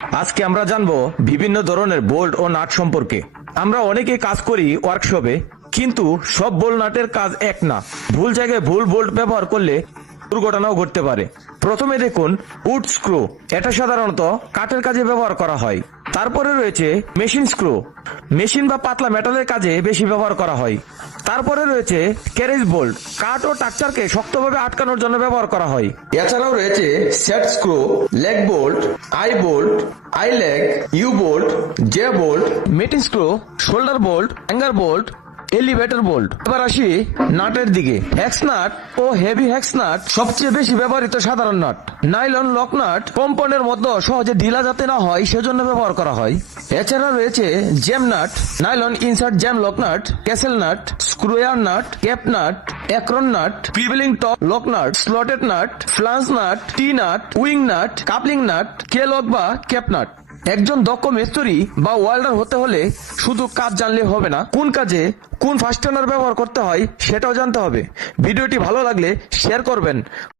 আজকে আমরা জানবো বিভিন্ন ধরনের বোল্ট ও নাট সম্পর্কে। আমরা অনেকে কাজ করি ওয়ার্কশপে, কিন্তু সব বোল্ট নাটের কাজ এক না। ভুল জায়গায় ভুল বোল্ট ব্যবহার করলে দুর্ঘটনাও ঘটতে পারে। প্রথমে দেখুন উড স্ক্রু। এটা সাধারণত কাঠের কাজে ব্যবহার করা হয়। তারপরে রয়েছে মেশিন স্ক্রু। মেশিন বা পাতলা মেটালের কাজে বেশি ব্যবহার করা হয়। তারপরে রয়েছে ক্যারেজ বোল্ট। কাঠ ও টাকচারকে শক্তভাবে আটকানোর জন্য ব্যবহার করা হয়। এছাড়াও রয়েছে set screw, lag bolt, eye lag, U bolt, J bolt, mating screw, shoulder bolt, hanger bolt, elevator bolt. এবার আসি নাটের দিকে। হেক্স নাট ও হেভি হেক্স নাট সবচেয়ে বেশি ব্যবহৃত সাধারণ নাট। নাইলন লক নাট কম্পাউন্ডের মধ্যে সহজে ঢিলা যাতে না হয় সেজন্য ব্যবহার করা হয়। এছাড়া রয়েছে jam nut, nylon insert jam lock nut, castle nut, square nut, cap nut, acorn nut, ক্রিভেলিং top lock nut, slotted nut, flange nut, T nut, wing nut, coupling nut, K lock বা ক্যাপ নাট। একজন দক্ষ মিস্ত্রি বা welder হতে হলে শুধু কাজ জানলে হবে না, কোন কাজে কোন ফাস্টেনার ব্যবহার করতে হয় সেটাও জানতে হবে। ভিডিওটি ভালো লাগলে শেয়ার করবেন।